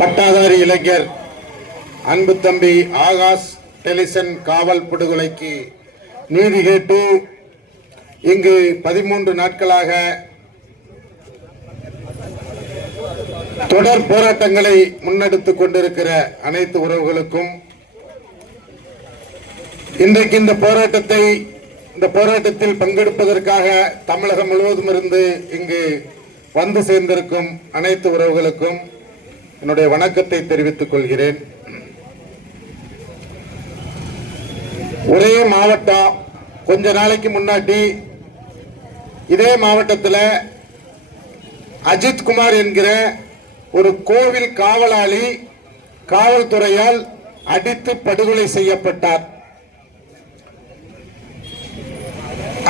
பட்டாதாரி இளைஞர் அன்பு தம்பி ஆகாஷ் டெலிசன் காவல் படுகொலைக்கு நீதி கேட்டு இங்கு 13 நாட்களாக தொடர் போராட்டங்களை முன்னெடுத்துக் கொண்டிருக்கிற அனைத்து உறவுகளுக்கும் இன்றைக்கு இந்த போராட்டத்தில் பங்கெடுப்பதற்காக தமிழகம் முழுவதும் இருந்து இங்கு வந்து சேர்ந்திருக்கும் அனைத்து உறவுகளுக்கும் என்னுடைய வணக்கத்தை தெரிவித்துக் கொள்கிறேன். ஒரே மாவட்டம், கொஞ்ச நாளைக்கு முன்னாடி இதே மாவட்டத்தில் அஜித் குமார் என்கிற ஒரு கோவில் காவலாளி காவல்துறையால் அடித்து படுகொலை செய்யப்பட்டார்.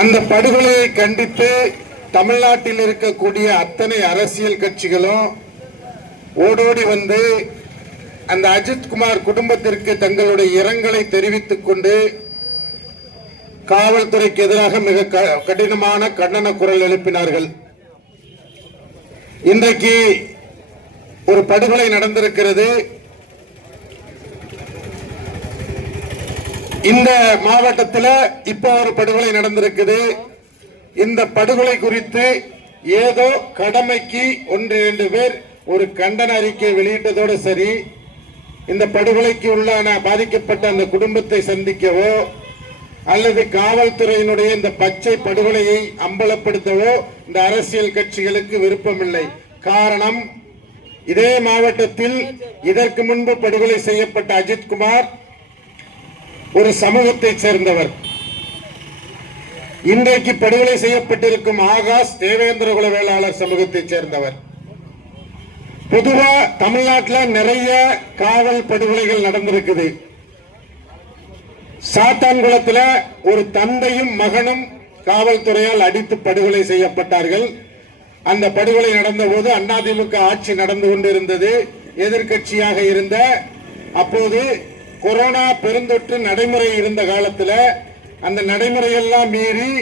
அந்த படுகொலையை கண்டித்து தமிழ்நாட்டில் இருக்கக்கூடிய அத்தனை அரசியல் கட்சிகளும் ஓடோடி வந்து அந்த அஜித் குமார் குடும்பத்திற்கு தங்களுடைய இரங்கலை தெரிவித்துக் கொண்டு காவல்துறைக்கு எதிராக மிக கடினமான கண்டன குரல் எழுப்பினார்கள். இன்றைக்கு ஒரு படுகொலை நடந்திருக்கிறது. இந்த மாவட்டத்தில் இப்போ ஒரு படுகொலை நடந்திருக்குது. இந்த படுகொலை குறித்து ஏதோ கடமைக்கு 1-2 பேர் ஒரு கண்டன அறிக்கை வெளியிட்டதோடு சரி, இந்த படுகொலைக்கு உள்ளான பாதிக்கப்பட்ட அந்த குடும்பத்தை சந்திக்கவோ அல்லது காவல்துறையினுடைய இந்த பச்சை படுகொலையை அம்பலப்படுத்தவோ இந்த அரசியல் கட்சிகளுக்கு விருப்பமில்லை. காரணம், இதே மாவட்டத்தில் இதற்கு முன்பு படுகொலை செய்யப்பட்ட அஜித் குமார் ஒரு சமூகத்தை சேர்ந்தவர். இன்றைக்கு படுகொலை செய்யப்பட்டிருக்கும் ஆகாஷ் தேவேந்திர குல வேளாளர் சமூகத்தை சேர்ந்தவர். பொதுவா தமிழ்நாட்டில் நிறைய காவல் படுகொலைகள் நடந்திருக்குது. சாத்தான்குளத்தில் ஒரு தந்தையும் மகனும் காவல்துறையால் அடித்து படுகொலை செய்யப்பட்டார்கள். அந்த படுகொலை நடந்த போது அதிமுக ஆட்சி நடந்து கொண்டிருந்தது. எதிர்கட்சியாக இருந்த அப்போது கொரோனா பெருந்தொற்று நடைமுறை இருந்த காலத்தில் அந்த நடைமுறையெல்லாம் மீறி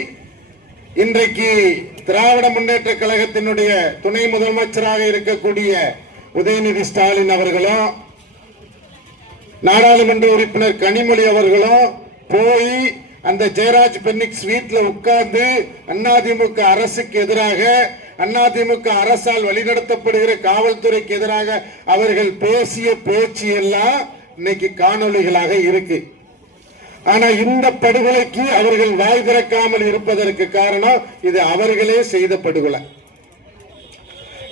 இன்றைக்கு திராவிட முன்னேற்ற கழகத்தினுடைய துணை முதலமைச்சராக இருக்கக்கூடிய உதயநிதி ஸ்டாலின் அவர்களும் நாடாளுமன்ற உறுப்பினர் கனிமொழி அவர்களும் போய் அந்த ஜெயராஜ் பென்னிக்ஸ் வீட்டில் உட்கார்ந்து அதிமுக அரசுக்கு எதிராக, அதிமுக அரசால் வழிநடத்தப்படுகிற காவல்துறைக்கு எதிராக அவர்கள் பேசிய பேச்சு எல்லாம் இன்னைக்கு காணொலிகளாக இருக்கு. ஆனா இந்த படுகொலைக்கு அவர்கள் வாய் திறக்காமல் இருப்பதற்கு காரணம் இது அவர்களே செய்த படுகொலை.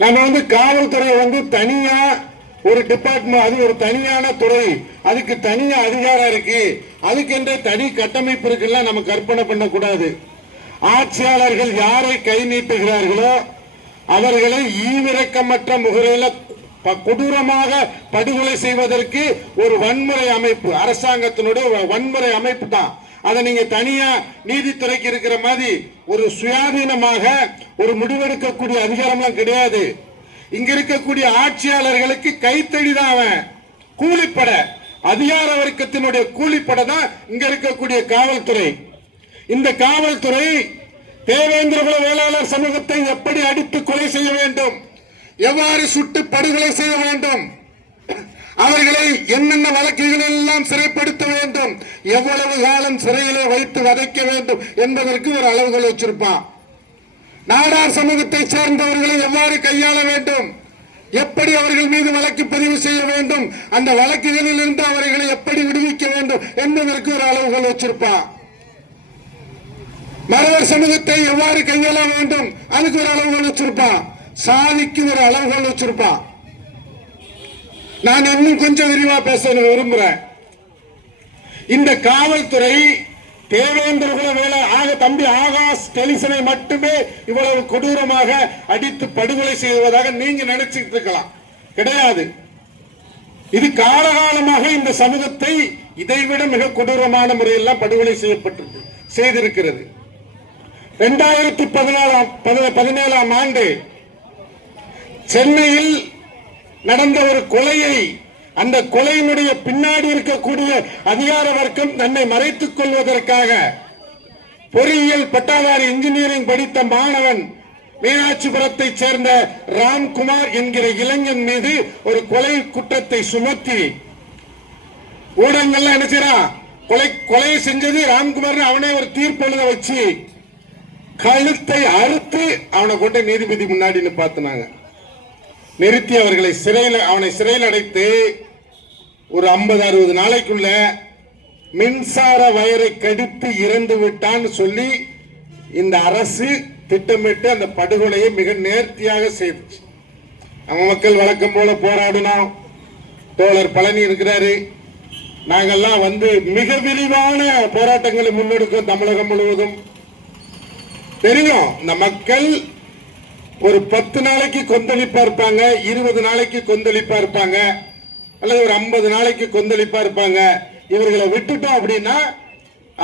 நம்ம காவல்துறை தனியா ஒரு டிபார்ட்மெண்ட், அது ஒரு தனியான துறை, அதுக்கு தனியா அதிகாரம் இருக்கு, அதுக்கென்ற தனி கட்டமைப்பு இருக்குல்ல நம்ம கற்பனை பண்ணக்கூடாது. ஆட்சியாளர்கள் யாரை கை நீட்டுகிறார்களோ அவர்களை ஈவிரக்கமற்ற முறையில் கொடூரமாக படுகொலை செய்வதற்கு ஒரு வன்முறை அமைப்பு, அரசாங்கத்தினுடைய வன்முறை அமைப்பு தான். அதை நீங்க தனியா நீதித்துறைக்கு இருக்கிற மாதிரி ஒரு சுயாதீனமாக ஒரு முடிவெடுக்கக்கூடிய அதிகாரம்லாம் கிடையாது. இங்க இருக்கக்கூடிய ஆட்சியாளர்களுக்கு கைத்தடிதான் அவன் கூலிப்பட, அதிகார வர்க்கத்தினுடைய கூலிப்பட தான் இங்க இருக்கக்கூடிய காவல்துறை. இந்த காவல்துறை தேவேந்திர குல வேளாளர் சமூகத்தை எப்படி அடித்து கொலை செய்ய வேண்டும், எவ்வாறு சுட்டு படுகொலை செய்ய வேண்டும், அவர்களை என்னென்ன வழக்குகள் எல்லாம் சிறைப்படுத்த வேண்டும், எவ்வளவு காலம் சிறையிலே வைத்து வதைக்க வேண்டும் என்பதற்கு ஒரு அளவுகள் வச்சிருப்பான். நாடார் சமூகத்தை சேர்ந்தவர்களை எவ்வாறு கையாள வேண்டும், எப்படி அவர்கள் மீது வழக்கு பதிவு செய்ய வேண்டும், அந்த வழக்குகளில் இருந்து அவர்களை எப்படி விடுவிக்க வேண்டும் என்பதற்கு ஒரு அளவுகள் வச்சிருப்பான். மறவர் சமூகத்தை எவ்வாறு கையாள வேண்டும் அதுக்கு ஒரு அளவுகள் வச்சிருப்பான். சாதிக்கு ஒரு அளவுகள் வச்சிருப்பான். நான் இன்னும் கொஞ்சம் விரிவா பேச விரும்புறேன். இந்த காவல்துறை தேவேந்திர குல வேளாளர் தம்பி ஆகாஷ் டெலிசனை மட்டுமே இவ்வளவு கொடூரமாக அடித்து படுகொலை செய்வதாக நீங்க நினைச்சிட்டு இருக்கலாம். கிடையாது. இது காலகாலமாக இந்த சமூகத்தை இதைவிட மிக கொடூரமான முறையில் படுகொலை செய்திருக்கிறது. 2017ஆம் ஆண்டு சென்னையில் நடந்த ஒரு கொலையை, அந்த கொலையினுடைய பின்னாடி இருக்கக்கூடிய அதிகார வர்க்கம் தன்னை மறைத்துக் கொள்வதற்காக பொறியியல் பட்டாதாரி இன்ஜினியரிங் படித்த மாணவன் மீனாட்சிபுரத்தை சேர்ந்த ராம்குமார் என்கிற இளைஞன் மீது ஒரு கொலை குற்றத்தை சுமத்தி ஊடகங்கள்லாம் என்ன செய்யறான், கொலையை செஞ்சது ராம்குமார் அவனே ஒரு தீர்ப்பு எழுத வச்சு கழுத்தை அறுத்து அவனை கொண்டு நீதிபதி முன்னாடி பார்த்தினாங்க. நிறுத்தி அவனை சிறையில் அடைத்து ஒரு 50-60 நாளைக்குள்ள மின்சார வயரை கடித்து இறந்து விட்டான்னு சொல்லி இந்த அரசு திட்டமிட்டு அந்த படுகொலையை மிக நேர்த்தியாக செய்துச்சு. நம்ம மக்கள் வழக்கம் போல போராடினோம். தோழர் பழனி இருக்கிறாரு. நாங்கெல்லாம் மிக விரிவான போராட்டங்களை முன்னெடுக்கும். தமிழகம் முழுவதும் தெரியும், இந்த மக்கள் ஒரு 10 நாளைக்கு கொந்தளிப்பா இருப்பாங்க, 20 நாளைக்கு கொந்தளிப்பா இருப்பாங்க, அல்லது ஒரு 50 நாளைக்கு கொந்தளிப்பா இருப்பாங்க. இவர்களை விட்டுட்டோம் அப்படின்னா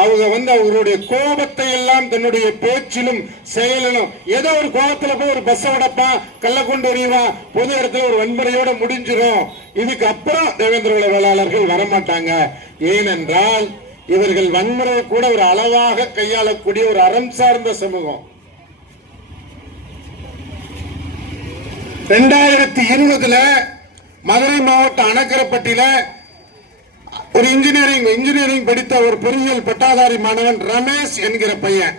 அவங்க அவங்களுடைய கோபத்தை எல்லாம் தன்னுடைய பேச்சிலும் செயலிலும் ஏதோ ஒரு கோபத்துல போய் ஒரு பஸ் உடைப்பான், கள்ள கொண்டு எறிவான், பொது இடத்துல ஒரு வன்முறையோட முடிஞ்சிடும். இதுக்கு அப்புறம் தேவேந்திர குல வேளாளர்கள் வரமாட்டாங்க. ஏனென்றால் இவர்கள் வன்முறையை கூட ஒரு அளவாக கையாளக்கூடிய ஒரு அறம் சார்ந்த சமூகம். 2020 மதுரை மாவட்டம் அணக்கரப்பட்டியில ஒரு இன்ஜினியரிங் படித்த ஒரு பொறியியல் பட்டாதாரி மாணவன் ரமேஷ் என்கிற பையன்,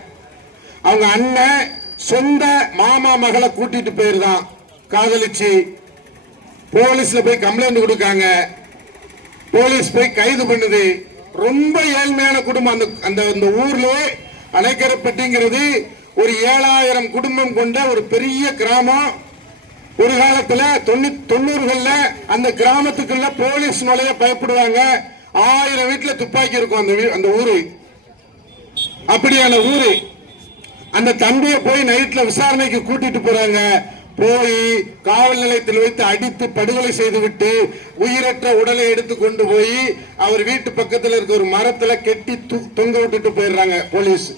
அவங்க அண்ணன் சொந்த மாமா மகளை கூட்டிட்டு போயிருந்தான். காதலிச்சு போலீஸ்ல போய் கம்ப்ளைண்ட் கொடுக்காங்க. போலீஸ் போய் கைது பண்ணுது. ரொம்ப ஏழ்மையான குடும்பம். அந்த ஊர்ல அணைக்கரப்பட்டிங்கிறது ஒரு 7000 குடும்பம் கொண்ட ஒரு பெரிய கிராமம். ஒரு காலத்துல 90கள்ல அந்த கிராமத்துக்குள்ள போலீஸ் நுழைய பயப்படுவாங்க. 1000 வீட்டுல துப்பாக்கி இருக்கும் அந்த ஊரு. அப்படியான ஊரு. அந்த தம்பியை போய் நைட்ல விசாரணைக்கு கூட்டிட்டு போறாங்க. போய் காவல் நிலையத்தில் வைத்து அடித்து படுகொலை செய்துவிட்டு உயிரற்ற உடலை எடுத்து கொண்டு போய் அவர் வீட்டு பக்கத்தில் இருக்க ஒரு மரத்துல கெட்டி தொங்க விட்டுட்டு போயிடுறாங்க போலீஸ்.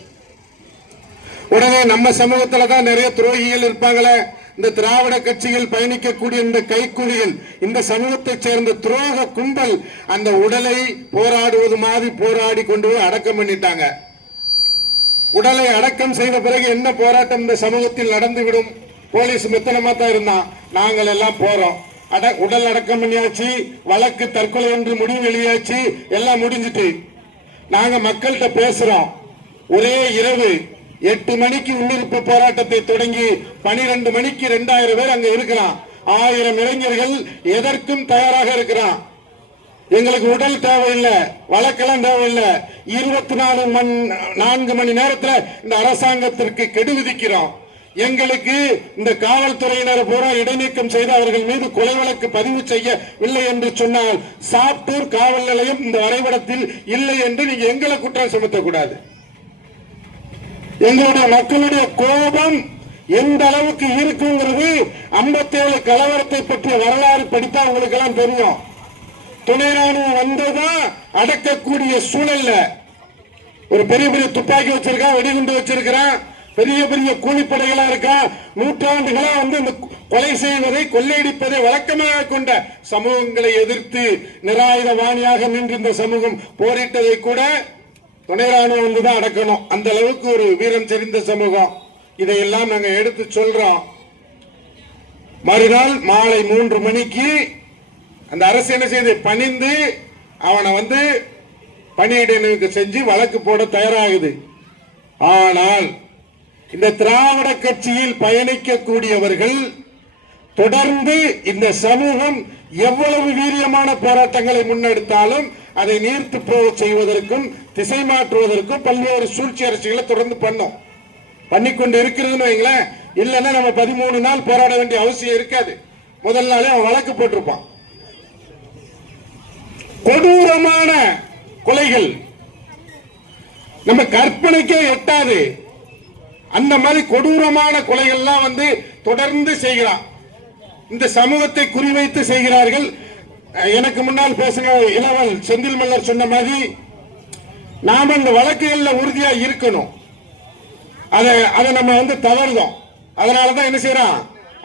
உடனே நம்ம சமூகத்துல தான் நிறைய துரோகிகள் இருப்பாங்களே, இந்த திராவிட கட்சிகள் பயணிக்கக்கூடிய இந்த கைக்கூலிகள், இந்த சமூகத்தை சேர்ந்த துரோக கும்பல் அந்த உடலை போராடுவது மாதிரி போராடி கொண்டு போய் அடக்கம் பண்ணிட்டாங்க. உடலை அடக்கம் செய்த பிறகு என்ன போராட்டம் இந்த சமூகத்தில் நடந்துவிடும்? போலீஸ் மெத்தனமா தான் இருந்தான். நாங்கள் எல்லாம் போறோம், உடல் அடக்கம் பண்ணியாச்சு, வழக்கு தற்கொலை என்று முடிவு வெளியாச்சு, எல்லாம் முடிஞ்சிட்டு நாங்க மக்கள்கிட்ட பேசுறோம். ஒரே இரவு 8 மணிக்கு உள்ளிருப்பு போராட்டத்தை தொடங்கி 12 மணிக்கு 2000 பேர் அங்க இருக்கிறான். 1000 இளைஞர்கள் எதற்கும் தயாராக இருக்கிறான். எங்களுக்கு உடல் தேவையில்லை, வழக்கெல்லாம் தேவையில்லை. 24 மணி நேரத்தில் இந்த அரசாங்கத்திற்கு கெடு விதிக்கிறோம். எங்களுக்கு இந்த காவல்துறையினர் பூரா இடைநீக்கம் செய்து அவர்கள் மீது கொலை வழக்கு பதிவு செய்யவில்லை என்று சொன்னால் சாத்தூர் காவல் நிலையம் இந்த வரைபடத்தில் இல்லை என்று நீங்க எங்களை குற்றம் சுமத்தக்கூடாது. எங்களுடைய மக்களுடைய கோபம் எந்த அளவுக்கு இருக்குங்கிறது 57 கலவரத்தை பற்றிய வரலாறு படித்தா உங்களுக்கு எல்லாம் தெரியும். துணை ராணுவம் வந்ததான் அடக்கக்கூடிய சூழல்ல ஒரு பெரிய பெரிய துப்பாக்கி வச்சிருக்கான், வெடிகுண்டு வச்சிருக்கிறான், பெரிய பெரிய கூலிப்படைகளா இருக்கா. நூற்றாண்டுகளா இந்த கொலை செய்வதை கொள்ளையடிப்பதை வழக்கமாக கொண்ட சமூகங்களை எதிர்த்து நிராயுத வாணியாக நின்று இந்த சமூகம் போரிட்டதை கூட துணை ராணுவம் வந்துதான் அடக்கணும். அந்த அளவுக்கு ஒரு வீரம் செறிந்த சமூகம். இதையெல்லாம் நாங்க எடுத்து சொல்றோம். மறுநாள் மாலை 3 மணிக்கு அந்த அரசு என்ன செய்து பணிந்து அவனை பணியிட செஞ்சு வழக்கு போட தயாராகுது. ஆனால் இந்த திராவிட கட்சியில் பயணிக்கக்கூடியவர்கள் தொடர்ந்து இந்த சமூகம் எவ்வளவு வீரியமான போராட்டங்களை முன்னெடுத்தாலும் அதை நீர்த்து போக செய்வதற்கும் திசை மாற்றுவதற்கும் பல்வேறு சூழ்ச்சி அரசுகளை தொடர்ந்து பண்ணிக்கொண்டு இருக்கிறதுன்னு வைங்களேன். இல்லைன்னா நம்ம 13 நாள் போராட வேண்டிய அவசியம் இருக்காது. முதல் நாளே அவன் வழக்கு போட்டிருப்பான். கொடூரமான கொலைகள் நம்ம கற்பனைக்கே எட்டாது. அந்த மாதிரி கொடூரமான கொலைகள்லாம் தொடர்ந்து செய்கிறான். இந்த சமூகத்தை குறிவைத்து செய்கிறார்கள். எனக்கு முன்னால் பேசுங்க இளவல் செந்தில் மல்லர் சொன்ன மாதிரி நாம இந்த வழக்குகள்ல உறுதியா இருக்கணும். அதை நம்ம தவறுதோம். அதனாலதான் என்ன செய்யறான்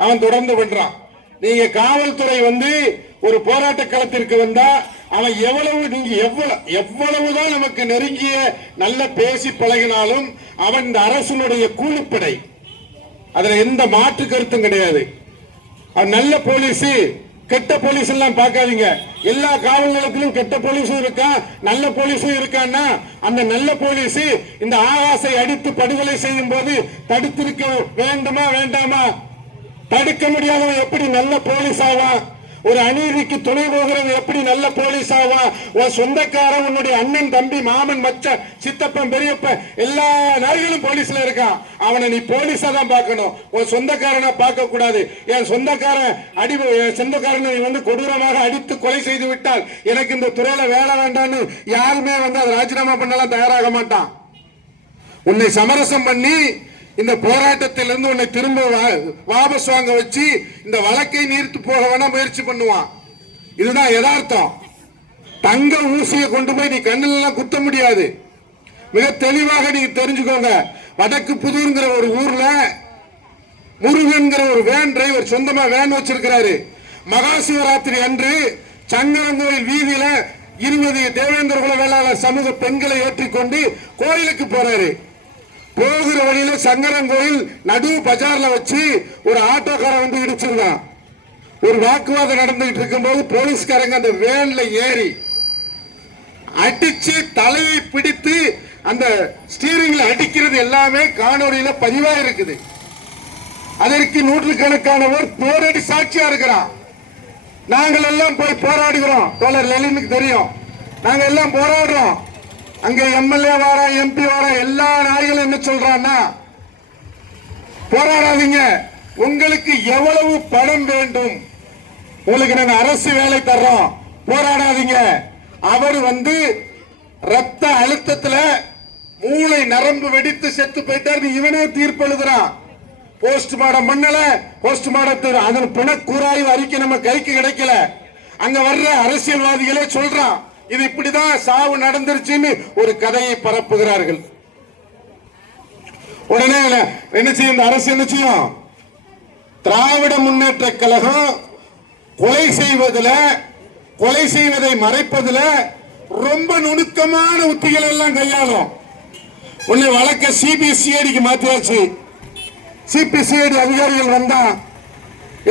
அவன் தொடர்ந்து பண்றான். நீங்க காவல்துறை ஒரு போராட்ட களத்திற்கு வந்தா அவன் எவ்வளவுதான் நமக்கு நெருங்கிய நல்ல பேசி பழகினாலும் அவன் இந்த அரசுடைய கூலிப்படை. அதுல எந்த மாற்று கருத்தும் கிடையாது. நல்ல போலீஸ் கெட்ட போலீஸ் எல்லாம் பார்க்காதீங்க. எல்லா காவல் நிலையத்திலும் கெட்ட போலீஸும் இருக்கா, நல்ல போலீஸும் இருக்கான்னா அந்த நல்ல போலீஸ் இந்த ஆகாசை அடித்து படுகொலை செய்யும் போது தடுத்திருக்க வேண்டுமா வேண்டாமா? தடுக்க முடியாதவன் எப்படி நல்ல போலீஸ் ஆவான்? ஒரு அநீதிக்கு துணை போகிறது எப்படி நல்ல போலீஸ் ஆவா? உன் சொந்தக்காரன், உன்னுடைய அண்ணன், தம்பி, மாமன், மச்சான், சித்தப்பன், பெரியப்பன் எல்லா நாய்களும் போலீஸ்ல இருக்கான். அவனை நீ போலீஸா தான் பார்க்கணும், உன் சொந்தக்காரனா பார்க்க கூடாது. என் சொந்தக்காரனை வந்து கொடூரமாக அடித்து கொலை செய்து விட்டால் எனக்கு இந்த துறையில வேலை வேண்டாம்னு யாருமே வந்து அதை ராஜினாமா பண்ணலாம் தயாராக மாட்டான். உன்னை சமரசம் பண்ணி இந்த போராட்டத்திலிருந்து உன்னை திரும்ப வாபஸ் வாங்க வச்சு இந்த வழக்கை நீர்த்து போக வேணா முயற்சி பண்ணுவான். இதுதான் யதார்த்தம். தங்க ஊசியை கொண்டு போய் நீ கண்ணில் எல்லாம் குத்த முடியாது. மிக தெளிவாக நீங்க தெரிஞ்சுக்கோங்க. வடக்கு புதூர்ங்கிற ஒரு ஊர்ல முருகன்கிற ஒரு வேன் டிரைவர் சொந்தமா வேன் வச்சிருக்கிறாரு. மகா சிவராத்திரி அன்று சங்கரங்கோயில் வீதியில 20 தேவேந்திர குல வேளாளர் சமூக பெண்களை ஏற்றிக்கொண்டு கோயிலுக்கு போறாரு. போகிற வழியில சங்கரங்கோயில் நடு பஜார்ல வச்சு ஒரு ஆட்டோக்காரன் வந்து இடிச்சிருந்தான். ஒரு வாக்குவாதம் நடந்துகிட்டு இருக்கும் போது போலீஸ்காரங்க அந்த வேன்ல ஏறி அடிச்சு தலையை பிடித்து அந்த ஸ்டீரிங்ல அடிக்கிறது எல்லாமே காணொலியில பதிவா இருக்குது. அதற்கு நூற்றுக்கணக்கானவர் நேரடி சாட்சியா இருக்கிறான். நாங்கள் எல்லாம் போய் போராடுகிறோம். தோழர் லெலினுக்கு தெரியும். நாங்க எல்லாம் போராடுறோம். அங்க எம்எல்ஏ வாரா, எம்பி வாரா, எல்லா நாய்களும் என்ன சொல்றான்னா, போராடாதீங்க, உங்களுக்கு எவ்வளவு பணம் வேண்டும், உங்களுக்கு நாங்க அரசு வேலை தர்றோம், போராடாதீங்க. அவர் வந்து ரத்த அழுத்தத்துல மூளை நரம்பு வெடித்து செத்து போயிட்டாரு. இவனே தீர்ப்பு எழுதுறான். போஸ்ட்மார்டம் பண்ணல, போஸ்ட்மார்டத்தில் அதன் பிணக்கூறாய்வு அறிக்கை நம்ம கைக்கு கிடைக்கல. அங்க வர்ற அரசியல்வாதிகளே சொல்றான் இது இப்படிதான் சாவு நடந்துருச்சுன்னு ஒரு கதையை பரப்புகிறார்கள். உடனே என்ன செய்யும் இந்த அரசு? என்ன செய்யும்? திராவிட முன்னேற்ற கழகம் கொலை செய்வதை மறைப்பதில் ரொம்ப நுணுக்கமான உத்திகள் எல்லாம் கையாளும். உன்னை வழக்க சிபிசிஐடிக்கு மாத்தியாச்சு. சிபிசிஐடி அதிகாரிகள் வந்தா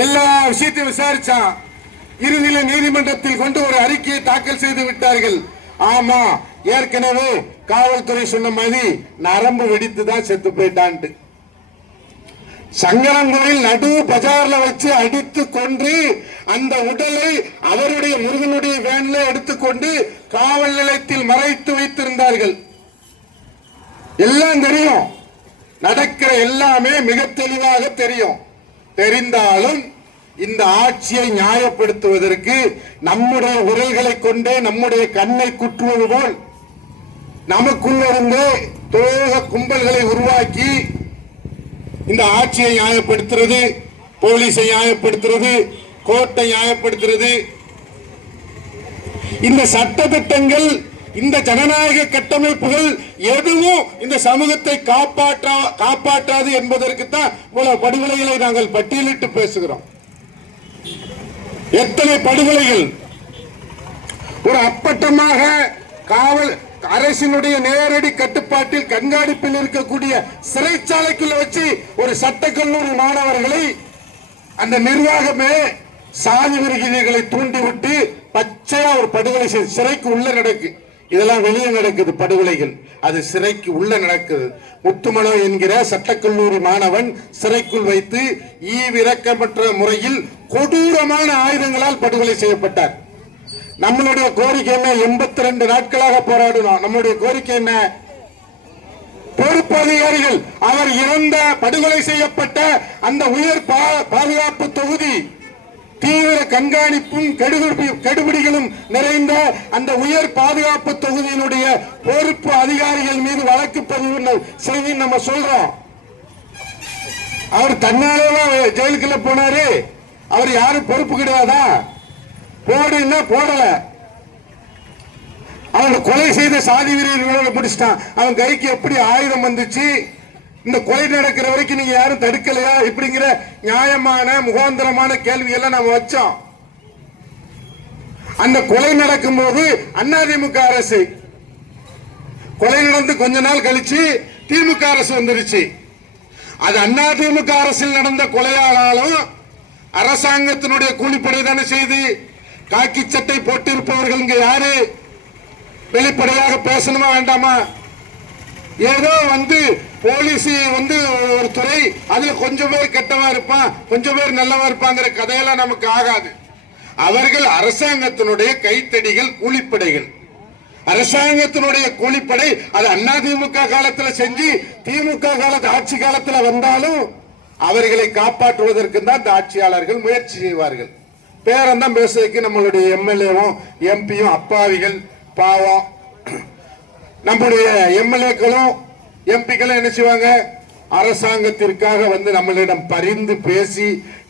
எல்லா விஷயத்தையும் விசாரிச்சான். இறுதியில் நீதிமன்றத்தில் கொண்டு ஒரு அறிக்கையை தாக்கல் செய்து விட்டார்கள். ஆமா, ஏற்கனவே காவல்துறை சொன்ன மாதிரி நரம்பு வெடித்து தான் செத்து போயிட்டான்ட்டு. சங்கரங்கோயில் நடு பஜார்ல வச்சு அடித்து கொண்டு அந்த உடலை அவருடைய முருகனுடைய வேன்ல எடுத்துக்கொண்டு காவல் நிலையத்தில் மறைத்து வைத்திருந்தார்கள். எல்லாம் தெரியும். நடக்கிற எல்லாமே மிக தெளிவாக தெரியும். தெரிந்தாலும் இந்த ஆட்சியை நியாயப்படுத்துவதற்கு நம்முடைய உரல்களை கொண்டே நம்முடைய கண்ணை குற்றுவது போல் நமக்குள்ளிருந்தே தோக கும்பல்களை உருவாக்கி இந்த ஆட்சியை நியாயப்படுத்துறது, போலீஸை நியாயப்படுத்துறது, கோர்ட்டை நியாயப்படுத்துறது. இந்த சட்ட திட்டங்கள், இந்த ஜனநாயக கட்டமைப்புகள் எதுவும் இந்த சமூகத்தை காப்பாற்றாது என்பதற்கு தான் இவ்வளவு படுகொலைகளை நாங்கள் பட்டியலிட்டு பேசுகிறோம். எத்தனை படுகொலைகள்! ஒரு அப்பட்டமாக காவல் அரசினுடைய நேரடி கட்டுப்பாட்டில் கண்காணிப்பில் இருக்கக்கூடிய சிறைச்சாலைக்குள்ள வச்சு ஒரு சட்டக்கல்லூரி மாணவர்களை அந்த நிர்வாகமே சாதி விரிகளை தூண்டிவிட்டு பச்சையா ஒரு படுகொலை செய்து சிறைக்கு உள்ள நடக்கு. இதெல்லாம் வெளியே நடக்குது படுகொலைகள், அது சிறைக்கு உள்ள நடக்குது. முத்துமனோ என்கிற சட்டக்கல்லூரி மாணவன் சிறைக்குள் வைத்து ஈவிரக்கமற்ற முறையில் கொடூரமான ஆயுதங்களால் படுகொலை செய்யப்பட்டார். நம்மளுடைய கோரிக்கை என்ன? 82 நாட்களாக போராடினோம். நம்முடைய கோரிக்கை என்ன? பொறுப்பு அதிகாரிகள், அவர் இறந்த படுகொலை செய்யப்பட்ட அந்த உயர் பாதுகாப்பு தொகுதி தீவிர கண்காணிப்பும் கெடுபிடிகளும் நிறைந்த அந்த உயர் பாதுகாப்பு தொகுதியினுடைய பொறுப்பு அதிகாரிகள் மீது வழக்கு பதிவு செய்து நம்ம சொல்றோம். அவர் தன்னாலேவா ஜெயிலுக்குள்ள போனாரு? அவர் யாரும் பொறுப்பு கிடையாதா? போடுன்னா போடல. அவனை கொலை செய்த சாதி வீரர்களோட பிடிச்சிட்டான். அவன் கைக்கு எப்படி ஆயுதம் வந்துச்சு? இந்த கொலை நடக்கிற வரைக்கும் நீங்க யாரும் தடுக்கலையா? இப்படிங்கிற நியாயமான முகாந்திரமான கேள்வி எல்லாம் நாம வச்சோம். அந்த கொலை நடக்கும் போது அதிமுக அரசு, கொலை நடந்து கொஞ்ச நாள் கழிச்சு திமுக அரசு வந்துருச்சு. அது அதிமுக அரசில் நடந்த கொலையாளாலும் அரசாங்கத்தினுடைய கூலிப்படை தானே செய்து காக்கி சட்டை போட்டிருப்பவர்கள் இங்க யாரு? வெளிப்படையாக பேசணுமா வேண்டாமா? ஏதோ போலீஸ் ஒரு துறை, அதுல கொஞ்சம் பேர் கெட்டவா இருப்பான், கொஞ்சம் பேர் நல்லவா இருப்பாங்கிற கதையெல்லாம் நமக்கு ஆகாது. அவர்கள் அரசாங்கத்தினுடைய கைத்தடிகள், கூலிப்படைகள். அரசாங்கத்தினுடைய கூலிப்படை அது அதிமுக காலத்தில் செஞ்சு திமுக ஆட்சி காலத்தில் வந்தாலும் அவர்களை காப்பாற்றுவதற்கு தான் இந்த ஆட்சியாளர்கள் முயற்சி செய்வார்கள். பேரந்தான் பேசுறதுக்கு நம்மளுடைய எம்எல்ஏவும் எம்பியும் அப்பாவிகள் பாவம். நம்முடைய எம்எல்ஏக்களும் எம்பிக்களும் என்ன செய்வாங்க? அரசாங்கத்திற்காக நம்மளிடம் பரிந்து பேசி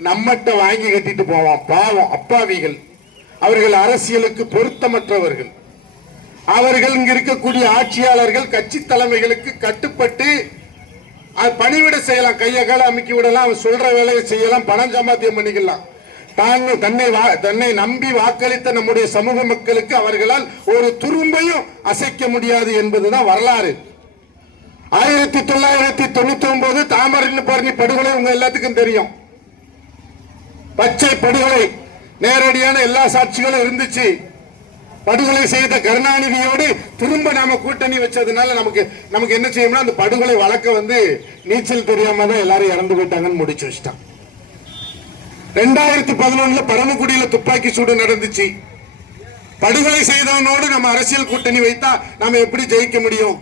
நம்மகிட்ட வாங்கி கட்டிட்டு போவான். பாவம் அப்பாவிகள். அவர்கள் அரசியலுக்கு பொருத்தமற்றவர்கள். அவர்கள் இங்க இருக்கக்கூடிய ஆட்சியாளர்கள் கட்சி தலைமைகளுக்கு கட்டுப்பட்டு பணிவிட செய்யலாம், கைய கால அமைக்கி விடலாம், அவன் சொல்ற வேலையை செய்யலாம், பணம் சம்பாத்தியம் பண்ணிக்கலாம். தன்னை நம்பி வாக்களித்த நம்முடைய சமூக மக்களுக்கு அவர்களால் ஒரு துரும்பையும் அசைக்க முடியாது என்பதுதான் வரலாறு. 1999 தாமிரபரணி படுகொலை உங்க எல்லாத்துக்கும் தெரியும். பச்சை படுகொலை, நேரடியான எல்லா சாட்சிகளும் இருந்துச்சு. படுகொலை செய்த கருணாநிதியோடு திரும்ப நாம கூட்டணி வச்சதுனால நமக்கு என்ன செய்யணும்னா அந்த படுகொலை வழக்க நீச்சல் தெரியாம தான் எல்லாரும் இறந்து போயிட்டாங்கன்னு முடிச்சு வச்சிட்டான். 2011 பரமக்குடியில துப்பாக்கி சூடு நடந்துச்சு. படுகொலை செய்தவனோடு நம்ம அரசியல் கூட்டணி வைத்தா நாம எப்படி ஜெயிக்க முடியும்?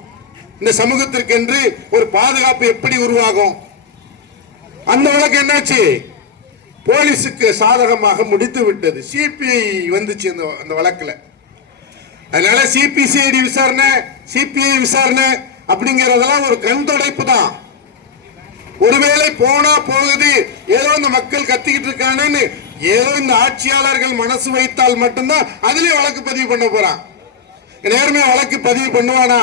இந்த சமூகத்திற்கு என்று ஒரு பாதுகாப்பு எப்படி உருவாகும்? அந்த வழக்கு என்னாச்சு? போலீஸுக்கு சாதகமாக முடித்து விட்டது. சிபிஐ வந்துச்சு அந்த வழக்குல. அதனால சிபிசிஐடி விசாரணை, சிபிஐ விசாரணை அப்படிங்கறதெல்லாம் ஒரு கண் துடைப்பு தான். ஒருவேளை போனா போகுது, ஏதோ இந்த மக்கள் கத்திக்கிட்டு இருக்கானு ஏதோ இந்த ஆட்சியாளர்கள் மனசு வைத்தால் மட்டும்தான் அதிலே வழக்கு பதிவு பண்ண போறான். நேர்மையா வழக்கு பதிவு பண்ணுவானா?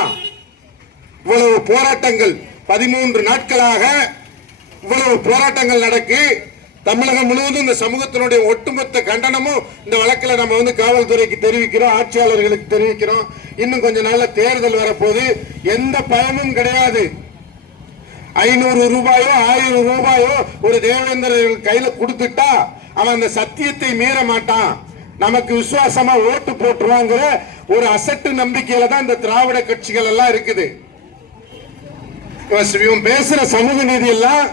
இவ்வளவு போராட்டங்கள் 13 நாட்களாக இவ்வளவு போராட்டங்கள் நடக்கு. தமிழகம் முழுவதும் இந்த சமூகத்தினுடைய ஒட்டுமொத்த கண்டனமும் இந்த வழக்கில் நம்ம காவல்துறைக்கு தெரிவிக்கிறோம், ஆட்சியாளர்களுக்கு தெரிவிக்கிறோம். இன்னும் கொஞ்ச நாள்ல தேர்தல் வரப்போது. எந்த பயமும் கிடையாது. 500 ரூபாயோ 1000 ரூபாயோ ஒரு தேவேந்திரர்கள் கையில கொடுத்துட்டா அவன் அந்த சத்தியத்தை மீற மாட்டான், நமக்கு விசுவாசமா ஓட்டு போட்டுருவாங்கிற ஒரு அசட்டு நம்பிக்கையில தான் இந்த திராவிட கட்சிகள் எல்லாம் இருக்குது. பேசுற சமூக நீதி எல்லாம்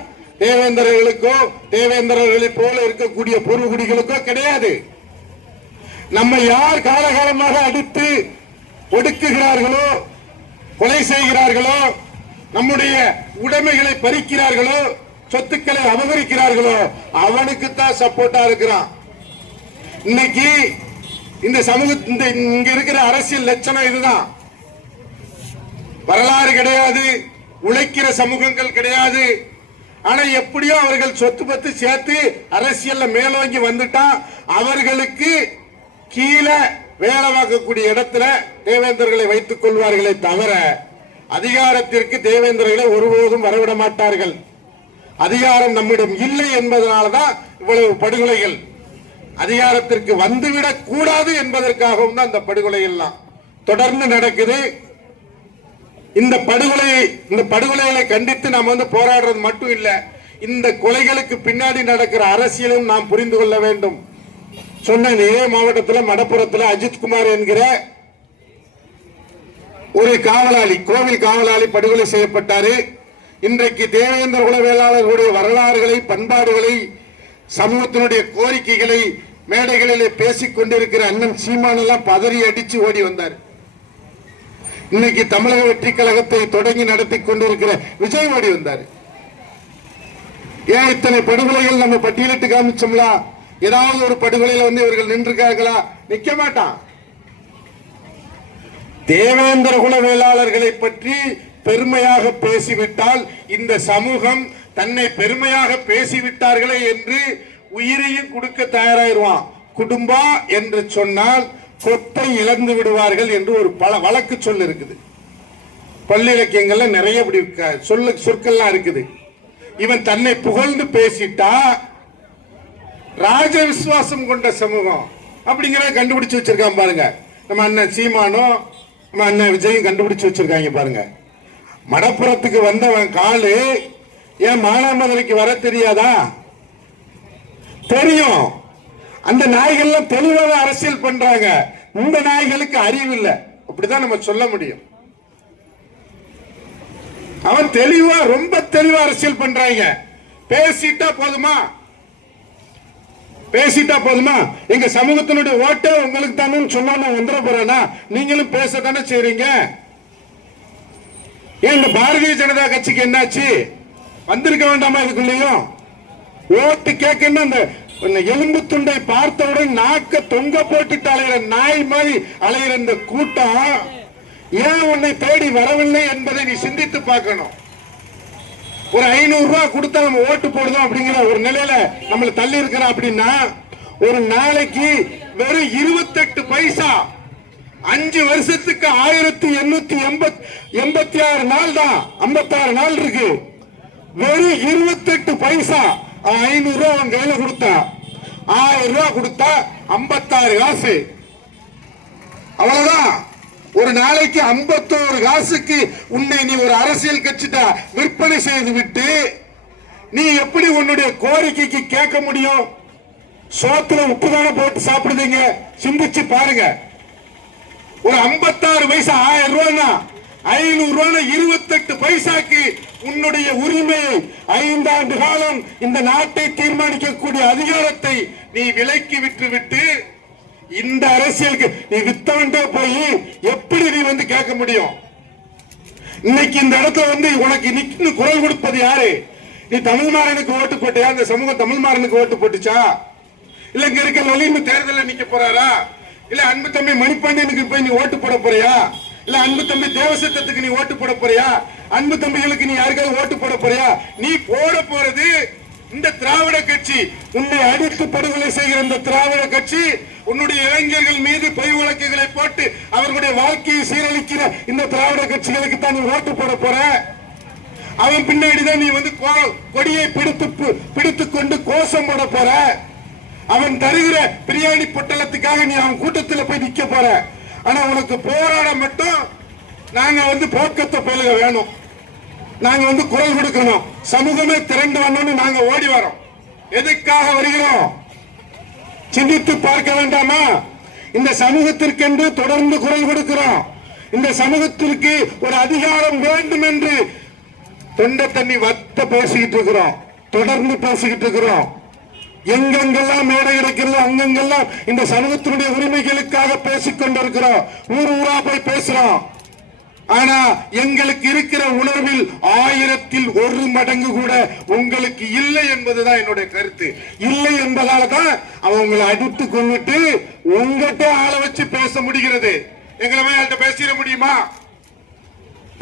தேவேந்திரர்களுக்கோ தேவேந்திரர்களை போல இருக்கக்கூடிய பூர்வகுடிகளுக்கோ கிடையாது. நம்ம யார் காலகாலமாக அடித்து ஒடுக்குகிறார்களோ, கொலை செய்கிறார்களோ, நம்முடைய உடைமைகளை பறிக்கிறார்களோ, சொத்துக்களை அபகரிக்கிறார்களோ அவனுக்கு தான் சப்போர்ட்டா இருக்கிறான். இன்னைக்கு இந்த சமூக இங்க இருக்கிற அரசியல் லட்சணம் இதுதான். வரலாறு கிடையாது, உழைக்கிற சமூகங்கள் கிடையாது. ஆனா எப்படியோ அவர்கள் சொத்து பத்து சேர்த்து அரசியல்ல மேலோங்கி வந்துட்டா அவர்களுக்கு கீழே வேலை பார்க்கக்கூடிய இடத்துல தேவேந்திரர்களை வைத்துக் கொள்வார்களே தவிர அதிகாரத்திற்கு தேவேந்திரர்களை ஒருபோதும் வரவிட மாட்டார்கள். அதிகாரம் நம்மிடம் இல்லை என்பதனால்தான் இவ்வளவு படுகொலைகள். அதிகாரத்திற்கு வந்துவிடக் கூடாது என்பதற்காகவும் தான் இந்த படுகொலை எல்லாம் தொடர்ந்து நடக்குது. இந்த படுகொலைகளை கண்டித்து நாம் போராடுறது மட்டும் இல்ல, இந்த கொலைகளுக்கு பின்னாடி நடக்கிற அரசியலும் நாம் புரிந்து கொள்ள வேண்டும். சொன்ன இதே மாவட்டத்தில் மடப்புறத்தில் அஜித்குமார் என்கிற ஒரு காவலாளி, கோவில் காவலாளி படுகொலை செய்யப்பட்டாரு. இன்றைக்கு தேவேந்திர குல வேளாளர்களுடைய வரலாறுகளை, பண்பாடுகளை, சமூகத்தினுடைய கோரிக்கைகளை மேடைகளிலே பேசிக் கொண்டிருக்கிற அண்ணன் சீமான் எல்லாம் பதறி அடிச்சு ஓடி வந்தார். இன்னைக்கு தமிழக வெற்றி கழகத்தை தொடங்கி நடத்தி கொண்டிருக்கிற விஜய் ஓடி வந்தார். ஏன் இத்தனை படுகொலைகள் நம்ம பட்டியலிட்டு காமிச்சோம்ல? ஏதாவது ஒரு படுகொலையில இவர்கள் நின்றுக்கார்களா? நிக்க மாட்டான். தேவேந்திர குல வேளாளர்களை பற்றி பெருமையாக பேசிவிட்டால் இந்த சமூகம் தன்னை பெருமையாக பேசிவிட்டார்களே என்று உயிரையும் கொடுக்க தயாராயிருவான். குடும்பா என்று சொன்னால் சொத்தை இழந்து விடுவார்கள் என்று ஒரு பல வழக்கு சொல் இருக்குது. பள்ளி இலக்கியங்கள்ல நிறைய சொற்கள்லாம் இருக்குது. இவன் தன்னை புகழ்ந்து பேசிட்டா ராஜ விசுவாசம் கொண்ட சமூகம் அப்படிங்கிறத கண்டுபிடிச்சு வச்சிருக்கான் பாருங்க. நம்ம அண்ணன் சீமானும் நம்ம அண்ணன் விஜயும் கண்டுபிடிச்சு வச்சிருக்காங்க பாருங்க. மடப்புறத்துக்கு வந்தவன் காலு ஏன் மானாமதுரைக்கு வர தெரியாதா? தெரியும். அந்த நாய்கள் தெளிவாக அரசியல் பண்றாங்க. இந்த நாய்களுக்கு அறிவு இல்லை, அப்படிதான் நம்ம சொல்ல முடியும். அவன் தெளிவா, ரொம்ப தெளிவா அரசியல் பண்றாங்க. பேசிட்டா போதுமா? பேசிட்டா போதுமா? எங்க சமூகத்தினுடைய ஓட்டை உங்களுக்கு தானே சொன்னா நான் வந்துட போறேனா? நீங்களும் பேசத்தானே செய்றீங்க. ஏன் இந்த பாரதிய ஜனதா கட்சிக்கு என்னாச்சு? வந்திருக்க வேண்டாமா? இதுக்குள்ளேயும் ஓட்டு கேட்கணும். அந்த எலும்பு துண்டை பார்த்தவுடன் நாக்க தொங்க போட்டுட்டு அலைகிற நாய் மாதிரி அலைகிற இந்த கூட்டம் ஏன் உன்னை தேடி வரவில்லை என்பதை நீ சிந்தித்து பார்க்கணும். ஒரு 500 ரூபாய் கொடுத்தா நம்ம ஓட்டு போடுதோம் அப்படிங்கிற ஒரு நிலையில நம்மள தள்ளி இருக்கிறோம் அப்படின்னா, ஒரு நாளைக்கு வெறும் 28 பைசா, 5 வருஷத்துக்கு 1886 நாள் தான், 56 நாள் இருக்கு. வெறும் 28 பைசா 500 ரூபாய் அவன் கையில கொடுத்தா, 1000 ரூபாய் கொடுத்தா 56 காசு. அவ்வளவுதான். ஒரு நாளைக்கு 51 காசுக்கு உன்னை நீ ஒரு அரசியல் கட்சிட்ட விற்பனை செய்து விட்டு நீ எப்படி உன்னுடைய கோரிக்கைக்கு கேட்க முடியும்? சோத்துல உப்பு தானே போட்டு சாப்பிடுதீங்க, சிந்திச்சு பாருங்க. ஒரு 56 பைசா 1000 ரூபாய்னா 500 ரூபாய் 28 பைசாக்கு உன்னுடைய உரிமையை 5 ஆண்டு காலம் இந்த நாட்டை தீர்மானிக்கக்கூடிய அதிகாரத்தை நீ விலைக்கு விட்டுவிட்டு இந்த அரசியலுக்கு நீ வித்தவன்டே போய் எப்படி நீ வந்து கேட்க முடியும்? இன்னைக்கு இந்த இடத்துல உனக்கு நின்னு குரல் கொடுப்பது யாரு? நீ தமிழ்மாறனுக்கு ஓட்டு போட்டியா? இந்த சமூகம் தமிழ்மாறனுக்கு ஓட்டு போட்டுச்சா? இல்ல இங்க இருக்க லொலின்னு தேர்தலில் நிக்க போறாரா? இல்ல அன்பு தம்பி மணிப்பாண்டியனுக்கு போய் நீ ஓட்டு போட போறியா? இல்ல அன்பு தம்பி தேவசத்துக்கு நீ ஓட்டு போட போறியா? அன்பு தம்பிகளுக்கு நீ யாருக்காவது ஓட்டு போட போறியா? நீ போட போறது இந்த திராவிட கட்சி. உன்னை அடித்து படுகொலை செய்கிற இந்த திராவிட கட்சி உன்னுடைய இளைஞர்கள் மீது பொய் வழக்குகளை போட்டு அவர்களுடைய வாழ்க்கையை சீரழிக்கிற இந்த திராவிட கட்சிகளுக்கு தான் நீ ஓட்டு போட போற. அவன் பின்னாடிதான் நீ கொடியை பிடித்துக் கொண்டு கோஷம் போட போற. அவன் தருகிற பிரியாணி பொட்டலத்துக்காக நீ அவன் கூட்டத்தில் போய் நிக்க போற. ஆனா உனக்கு போராட மட்டும் நாங்க போக்கத்தை பயிலுக வேணும், நாங்க குரல் கொடுக்கணும், சமூகமே திரண்டு வரணும்னு நாங்க ஓடி வரோம். எதுக்காக வருகிறோம்? சிந்தித்து பார்க்க வேண்டாமா? இந்த சமூகத்திற்கென்று தொடர்ந்து குரல் கொடுக்கிறோம். இந்த சமூகத்திற்கு ஒரு அதிகாரம் வேண்டும் என்று தொண்டை தண்ணி வத்த பேசிக்கிட்டு இருக்கிறோம், தொடர்ந்து பேசிக்கிட்டு இருக்கிறோம். எங்கெங்கெல்லாம் மேடை கிடைக்கிறதோ அங்கெங்கெல்லாம் இந்த சமூகத்தினுடைய உரிமைகளுக்காக பேசிக் கொண்டிருக்கிறோம். ஊர் ஊரா போய் பேசுறோம். ஆனா எங்களுக்கு இருக்கிற உணர்வில் 1000ல் 1 மடங்கு கூட உங்களுக்கு இல்லை என்பதுதான் என்னுடைய கருத்து. இல்லை என்பதால தான் அவங்களை அடித்து கொண்டுட்டு உங்ககிட்ட ஆளை வச்சு பேச முடிகிறது. எங்களை பேசிட முடியுமா?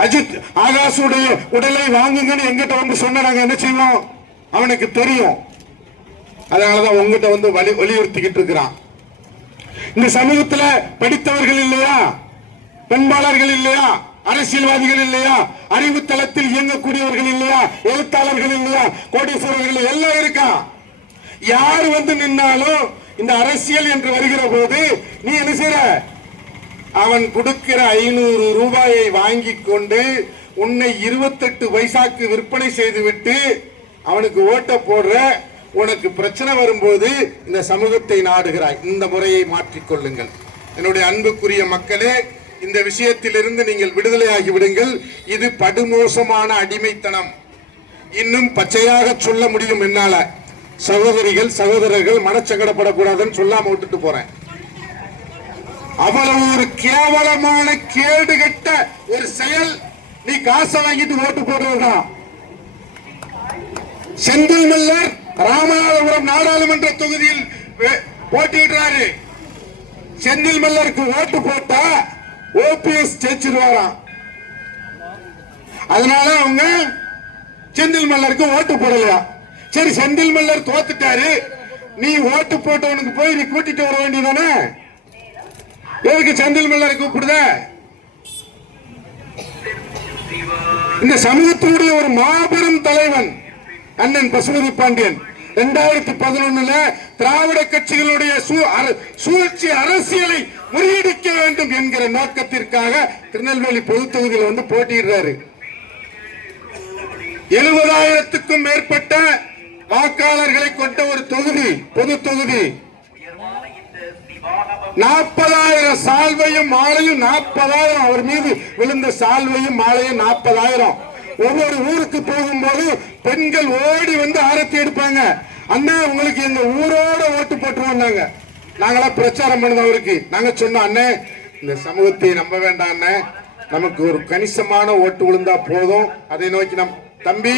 அஜித் ஆகாஷுடைய உடலை வாங்குங்கன்னு எங்கிட்ட சொன்ன நாங்க என்ன செய்வோம்? அவனுக்கு தெரியும். அதனாலதான் உங்ககிட்ட வலியுறுத்திக்கிட்டு இருக்கிறான். இந்த சமூகத்துல படித்தவர்கள் இல்லையா? பெண்பாளர்கள் இல்லையா? அரசியல்வாதிகள் இல்லையா? அறிவு தளத்தில் இயங்கக்கூடியவர்கள் இல்லையா? எழுத்தாளர்கள் இல்லையா? கோடீஸ்வரர்கள் எல்லாம் இருக்கா. யார் நின்னாலும் இந்த அரசியல் என்று வருகிற போது நீ என்ன செய்ற? அவன் கொடுக்கிற 500 ரூபாயை வாங்கி கொண்டு உன்னை 28 பைசாக்கு விற்பனை செய்துவிட்டு அவனுக்கு ஓட்ட போடுற. உனக்கு பிரச்சனை வரும்போது இந்த சமூகத்தை நாடுகிறாய். இந்த முறையை மாற்றிக்கொள்ளுங்கள். என்னுடைய அன்புக்குரிய மக்களே, இந்த விஷயத்திலிருந்து நீங்கள் விடுதலையாகி விடுங்கள். இது படுமோசமான அடிமைத்தனம். இன்னும் பச்சையாக சொல்ல முடியும் என்னால. சகோதரிகள் சகோதரர்கள் மனச்சங்கடப்படக்கூடாதுன்னு சொல்லாம விட்டுட்டு போறேன். அவ்வளவு ஒரு கேவலமான கேடுகட்ட ஒரு செயல். நீ காசை வாங்கிட்டு ஓட்டு போடுறதுதான். செந்தில் மல்லர் ராமநாதபுரம் நாடாளுமன்ற தொகுதியில் போட்டியிடுறாரு. செந்தில் மல்லருக்கு ஓட்டு போட்டா ஓபிஎஸ் ஜெயிச்சிருவாராம். அதனால அவங்க செந்தில் மல்லருக்கு ஓட்டு போடலையா? சரி, செந்தில் மல்லர் தோத்துட்டாரு, நீ ஓட்டு போட்டவனுக்கு போய் நீ கூட்டிட்டு வர வேண்டியதானே? எதுக்கு செந்தில் மல்லரை கூப்பிடுத? இந்த சமூகத்தினுடைய ஒரு மாபெரும் தலைவன் அண்ணன் பசுபதி பாண்டியன் 2011 திராவிட கட்சிகளுடைய சூழ்ச்சி அரசியலை முறியடிக்க வேண்டும் என்கிற நோக்கத்திற்காக திருநெல்வேலி பொது தொகுதியில் போட்டியிடுறாரு. 70,000க்கும் மேற்பட்ட வாக்காளர்களை கொண்ட ஒரு தொகுதி, பொது தொகுதி. 40,000 சால்வையும் மாலையும், 40,000 அவர் மீது விழுந்த சால்வையும் மாலையும் 40,000. ஒவ்வொரு ஊருக்கு போகும்போது பெண்கள் ஓடி வந்து ஆரத்தி எடுப்பாங்க. அண்ணா உங்களுக்கு எங்க ஊரோட ஓட்டு போட்டுருவோம். நாங்களாம் பிரச்சாரம் பண்ணது அவருக்கு. நாங்க சொன்னோம், அண்ணே இந்த சமூகத்தை நம்ப வேண்டாம் அண்ணே, நமக்கு ஒரு கணிசமான ஓட்டு விழுந்தா போதும். அதை நோக்கி நம் தம்பி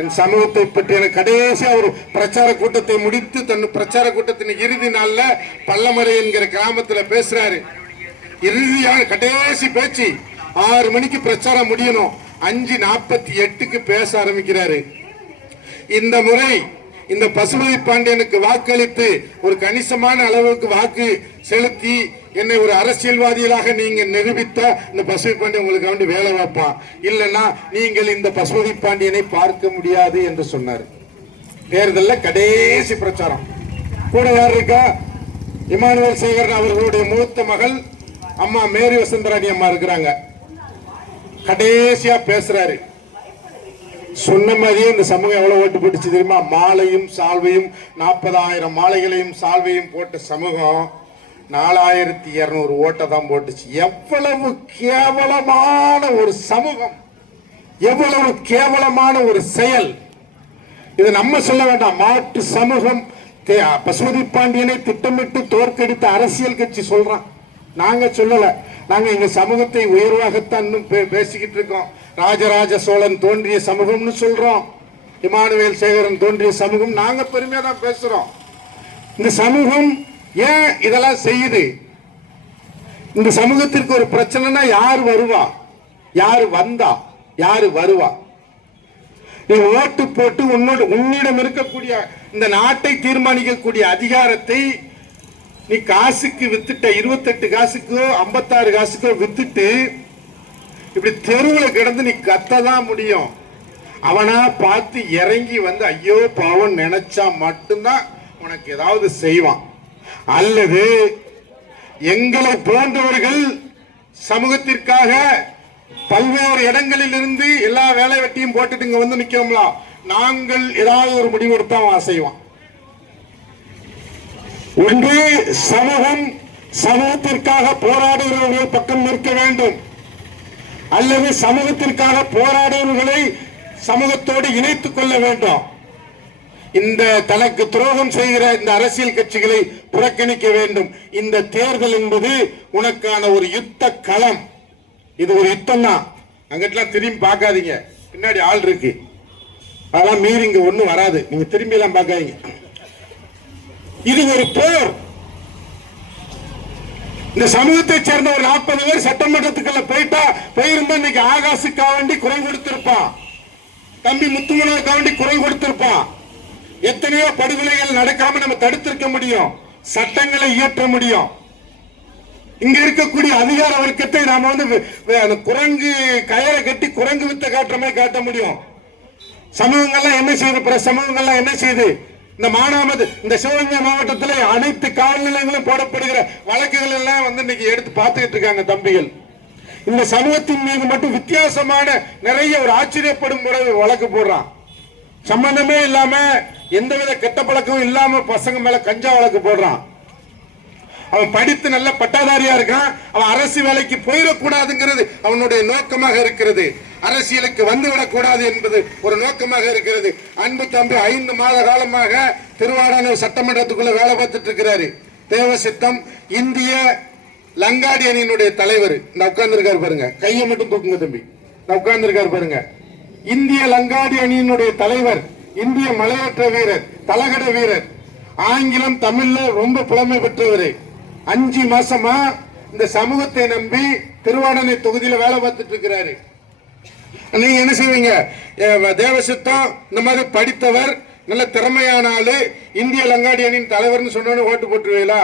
என் சமூகத்தை பற்றி எனக்கு கடைசியா ஒரு பிரச்சார கூட்டத்தை முடித்து தன் பிரச்சார கூட்டத்தின் இறுதி நாள்ல பள்ளமறை என்கிற கிராமத்துல பேசுறாரு. இறுதியாக கடைசி பேச்சு 6 மணிக்கு பிரச்சாரம் முடியணும். 5:48க்கு பேச ஆரம்பிக்கிறாரு. இந்த முறை இந்த பசுபதி பாண்டியனுக்கு வாக்களித்து ஒரு கணிசமான அளவுக்கு வாக்கு செலுத்தி என்னை ஒரு அரசியல்வாதிகளாக நீங்க நிரூபித்தா இந்த பசுபதி பாண்டியன் உங்களுக்கு வந்து வேலை வைப்பான், இல்லைன்னா நீங்கள் இந்த பசுபதி பாண்டியனை பார்க்க முடியாது என்று சொன்னார். தேர்தலில் கடைசி பிரச்சாரம். கூட யார் இருக்கா? இமானுவேல் சேகரன் அவர்களுடைய மூத்த மகள் அம்மா மேரி வசந்தராணி அம்மா இருக்கிறாங்க. கடைசியா பேசுறாரு. சொன்ன மாதிரியே இந்த சமூகம் எவ்வளவு ஓட்டு போட்டுச்சு தெரியுமா? மாலையும் சால்வையும் 40,000 மாலைகளையும் சால்வையும் போட்ட சமூகம் 4,200 ஓட்டை தான் போட்டுச்சு. எவ்வளவு கேவலமான ஒரு சமூகம், எவ்வளவு கேவலமான ஒரு செயல். இது நம்ம சொல்ல வேண்டாம், மாட்டு சமூகம் பசுபதி பாண்டியனை திட்டமிட்டு தோற்கடித்த அரசியல் கட்சி சொல்றான். நாங்க சொல்லல, நாங்க எங்க சமூகத்தை உயர்வாகத்தான் பேசிக்கிட்டு இருக்கோம். ராஜராஜ சோழன் தோன்றிய சமூகம்னு சொல்றோம், இமானுவேல் சேகரன் தோன்றிய சமூகம் நாங்க பெருமையா தான் பேசுறோம். இந்த சமூகம் ஏன் இதெல்லாம் செய்யுது? இந்த சமூகத்திற்கு ஒரு பிரச்சனைனா யார் வருவா, யாரு வந்தா, யாரு வருவா? நீ ஓட்டு போட்டு உன்னிடம் இருக்கக்கூடிய இந்த நாட்டை தீர்மானிக்கக்கூடிய அதிகாரத்தை நீ காசுக்கு வித்துட்ட, 28 காசுக்கோ 56 காசுக்கோ வித்துட்டு இப்படி தெருவில் கிடந்து நீ கத்ததான் முடியும். அவனா பார்த்து இறங்கி வந்து ஐயோ பாவம் நினைச்சா மட்டும்தான் உனக்கு ஏதாவது செய்வான். அல்லது எங்களை போன்றவர்கள் சமூகத்திற்காக பல்வேறு இடங்களில் இருந்து எல்லா வேலை வெட்டியும் போட்டுட்டு இங்க வந்து நிக்கிறோம்ல, நாங்கள் ஏதாவது ஒரு முடிவு எடுத்தா அவன் செய்வான். ஒன்று சமூகம் சமூகத்திற்காக போராடுகிறவர்கள் பக்கம் நிற்க வேண்டும், அல்லது சமூகத்திற்காக போராடுபவர்களை சமூகத்தோடு இணைத்துக் கொள்ள வேண்டும். இந்த தனக்கு துரோகம் செய்கிற இந்த அரசியல் கட்சிகளை புறக்கணிக்க வேண்டும். இந்த தேர்தல் என்பது உனக்கான ஒரு யுத்த களம். இது ஒரு யுத்தம் தான். அங்கிட்டலாம் திரும்பி பார்க்காதீங்க, பின்னாடி ஆள் இருக்கு, அதெல்லாம் மீறி இங்க ஒண்ணும் வராது. நீங்க திரும்பி எல்லாம் பார்க்காதீங்க. இது ஒரு போர். இந்த சமூகத்தை சேர்ந்த ஒரு 40 பேர் சட்டமன்றத்துக்குள்ள போயிருந்தா இன்னைக்கு ஆகாசுக்காண்டி குரல் கொடுத்திருப்பான், தம்பி முத்துமனோருக்காண்டி குரல் கொடுத்திருப்பான். எத்தனையோ படுகொலைகள் நடக்காம நம்ம தடுத்திருக்க முடியும், சட்டங்களை இயற்ற முடியும். இங்க இருக்கக்கூடிய அதிகார வர்க்கத்தை நாம வந்து குரங்கு கயரை கட்டி குரங்கு வித்த காட்டுற மாதிரி காட்ட முடியும். சமூகங்கள்லாம் என்ன செய்யுது? பிற சமூகங்கள்லாம் என்ன செய்யுது? இந்த மானாமது இந்த சிவகங்கை மாவட்டத்தில் அனைத்து காவல் நிலையங்களும் போடப்படுகிற வழக்குகள் எல்லாம் வந்து இன்னைக்கு எடுத்து பார்த்துக்கிட்டு இருக்காங்க தம்பிகள். இந்த சமூகத்தின் மீது மட்டும் வித்தியாசமான நிறைய ஒரு ஆச்சரியப்படும் முறை வழக்கு போடுறான். சம்பந்தமே இல்லாம எந்தவித கெட்ட பழக்கமும் இல்லாம பசங்க மேல கஞ்சா வழக்கு போடுறான். அவன் படித்து நல்ல பட்டாதாரியா இருக்கான், அவன் அரசு வேலைக்கு போயிடக்கூடாதுங்கிறது அவனுடைய நோக்கமாக இருக்கிறது. அரசியலுக்கு வந்துவிடக் கூடாது என்பது ஒரு நோக்கமாக இருக்கிறது. அன்பு தம்பி 5 மாத காலமாக திருவாடானூர் சட்டமன்றத்துக்குள்ள வேலை பார்த்துட்டு இருக்கிறாரு. தேவசித்தம் இந்திய லங்காடி அணியினுடைய தலைவர் இந்த உட்கார்ந்து இருக்காரு பாருங்க, கையை மட்டும் தூக்குங்க தம்பி, உட்கார்ந்து இருக்காரு பாருங்க. இந்திய லங்காடி அணியினுடைய தலைவர், இந்திய மலையேற்ற வீரர், தலகட வீரர், ஆங்கிலம் தமிழ்ல ரொம்ப புலமை பெற்றவர். 5 மாசமா இந்த சமூகத்தை நம்பி திருவாடனை தொகுதியில வேலை பார்த்துட்டு இருக்கிறாரு. நீங்க என்ன செய்வீங்க? தேவசித்தம் இந்த மாதிரி படித்தவர், நல்ல திறமையான ஆளு, இந்திய லங்காடி அணியின் தலைவர்னு சொன்னோன்னு ஓட்டு போட்டுருவீங்களா?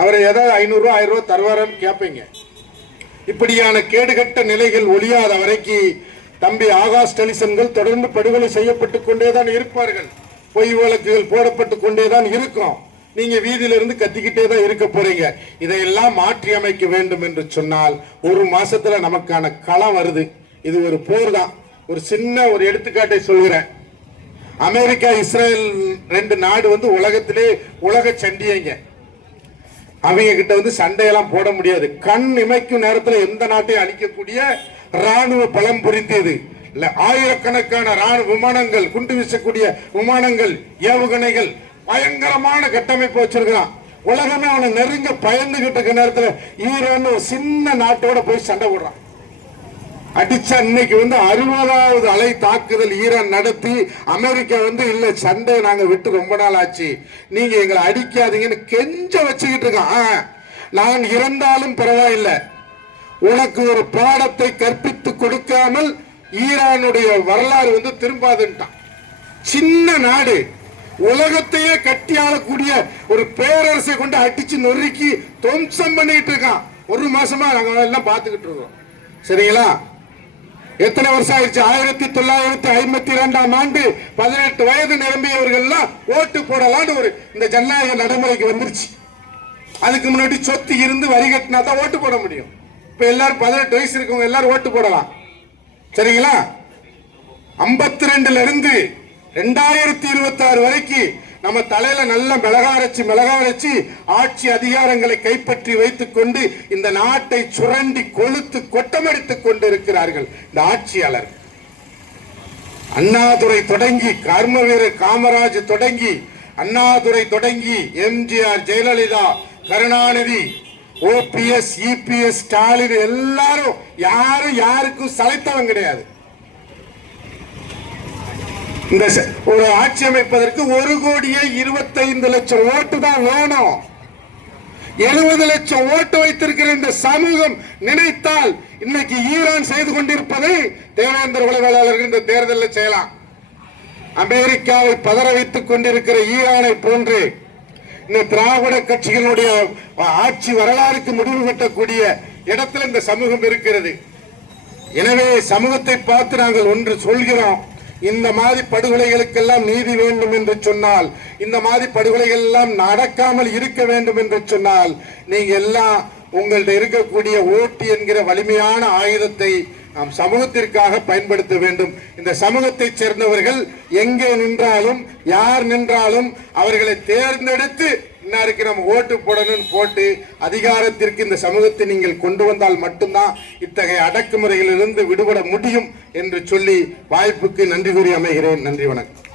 அவரை ஏதாவது 500 ரூபாய் 1000 ரூபாய் தருவாரான்னு கேட்பீங்க. இப்படியான கேடுகட்ட நிலைகள் ஒழியாத வரைக்கும் தம்பி ஆகாஷ் டெலிசன்கள் தொடர்ந்து படுகொலை செய்யப்பட்டுக் கொண்டேதான் இருப்பார்கள். பொய் வழக்குகள் போடப்பட்டு கொண்டேதான் இருக்கும். நீங்க வீதியிலிருந்து கத்திக்கிட்டே தான் இருக்க போறீங்க. இதையெல்லாம் மாற்றி அமைக்க வேண்டும் என்று சொன்னால் 1 மாசத்துல நமக்கான களம் வருது. இது ஒரு போர் தான். ஒரு சின்ன ஒரு எடுத்துக்காட்டை சொல்கிறேன். அமெரிக்கா இஸ்ரேல் ரெண்டு நாடு உலகத்திலே உலக சண்டியங்க. அவங்க கிட்ட சண்டையெல்லாம் போட முடியாது. கண் இமைக்கும் நேரத்தில் எந்த நாட்டையும் அழிக்கக்கூடிய ராணுவ பலம் புரிந்தது. ஆயிரக்கணக்கான ராணுவ விமானங்கள், குண்டு வீசக்கூடிய விமானங்கள், ஏவுகணைகள், பயங்கரமான கட்டமைப்பு வச்சிருக்கான். உலகமே அவனை நெருங்க பயந்துகிட்டு இருக்க நேரத்தில் ஈரான் ஒரு சின்ன நாட்டோட போய் சண்டை போடுறான். அடிச்சா இன்னைக்கு 60வது அலை தாக்குதல் ஈரான் நடத்தி அமெரிக்கா இல்ல சண்டை நாங்க விட்டு ரொம்ப நாள் ஆச்சு, நீங்க எங்களை அடிக்காதீங்கன்னு கெஞ்ச வச்சுக்கிட்டு இருக்கான். நான் இறந்தாலும் பரவாயில்லை, உனக்கு ஒரு பாடத்தை கற்பித்து கொடுக்காமல் ஈரானுடைய வரலாறு திரும்பாதுன்ட்டான். சின்ன நாடு, உலகத்தையே கட்டி ஆளக்கூடிய ஒரு பேரரசை கொண்டு அடிச்சு நொறுக்கி துவம்சம் பண்ணிட்டு இருக்கான். ஒரு மாசமா நாங்க எல்லாம் பார்த்துக்கிட்டு இருக்கோம். சரிங்களா? எத்தனை வருஷம் ஆயிடுச்சு? 1952ஆம் ஆண்டு 18 வயது நிரம்பியவர்கள் ஓட்டு போடலான்னு இந்த ஜனநாயக நடைமுறைக்கு வந்துருச்சு. அதுக்கு முன்னாடி சொத்து இருந்து வரி கட்டினா தான் ஓட்டு போட முடியும். இப்ப எல்லாரும் 18 வயசு இருக்கவங்க எல்லாரும் ஓட்டு போடலாம். சரிங்களா? 52ல இருந்து 2026 வரைக்கும் நம்ம தலையில நல்ல மிளகாரச்சு ஆட்சி அதிகாரங்களை கைப்பற்றி வைத்துக் கொண்டு இந்த நாட்டை சுரண்டி கொளுத்து கொட்டமடித்துக் கொண்டு இருக்கிறார்கள் இந்த ஆட்சியாளர். அண்ணாதுரை தொடங்கி, கர்ம வீரர் காமராஜ் தொடங்கி, அண்ணாதுரை தொடங்கி, எம்ஜிஆர், ஜெயலலிதா, கருணாநிதி, ஓபிஎஸ், இபிஎஸ், ஸ்டாலின் எல்லாரும் யாருக்கும் சளைத்தவன் கிடையாது. இந்த ஒரு ஆட்சி அமைப்பதற்கு 1,25,00,000 ஓட்டு தான் வேணும். 70 லட்சம் ஓட்டு வைத்திருக்கிற இந்த சமூகம் நினைத்தால் இன்னைக்கு ஈரான் செய்து கொண்டிருப்பதை தேவேந்திர உளவியலாளர்கள் இந்த தேர்தலில் செய்யலாம். அமெரிக்காவை பதற வைத்துக் கொண்டிருக்கிற ஈரானை போன்று இந்த திராவிட கட்சிகளுடைய ஆட்சி வரலாறுக்கு முடிவு கட்டக்கூடிய இடத்துல இந்த சமூகம் இருக்கிறது. எனவே சமூகத்தை பார்த்து நாங்கள் ஒன்று சொல்கிறோம். இந்த மாதிரி படுகொலைகளுக்கெல்லாம் நீதி வேண்டும் என்று சொன்னால், இந்த மாதிரி படுகொலைகள் எல்லாம் நடக்காமல் இருக்க வேண்டும் என்று சொன்னால், நீங்க எல்லாம் உங்கள்ட்ட இருக்கக்கூடிய ஓட்டு என்கிற வலிமையான ஆயுதத்தை நாம் சமூகத்திற்காக பயன்படுத்த வேண்டும். இந்த சமூகத்தை சேர்ந்தவர்கள் எங்கே நின்றாலும், யார் நின்றாலும் அவர்களை தேர்ந்தெடுத்து இன்னாருக்கு நம்ம ஓட்டு போடணும் போட்டு அதிகாரத்திற்கு இந்த சமூகத்தை நீங்கள் கொண்டு வந்தால் மட்டும்தான் இத்தகைய அடக்குமுறைகளிலிருந்து விடுபட முடியும் என்று சொல்லி வாய்ப்புக்கு நன்றி கூறி அமைகிறேன். நன்றி, வணக்கம்.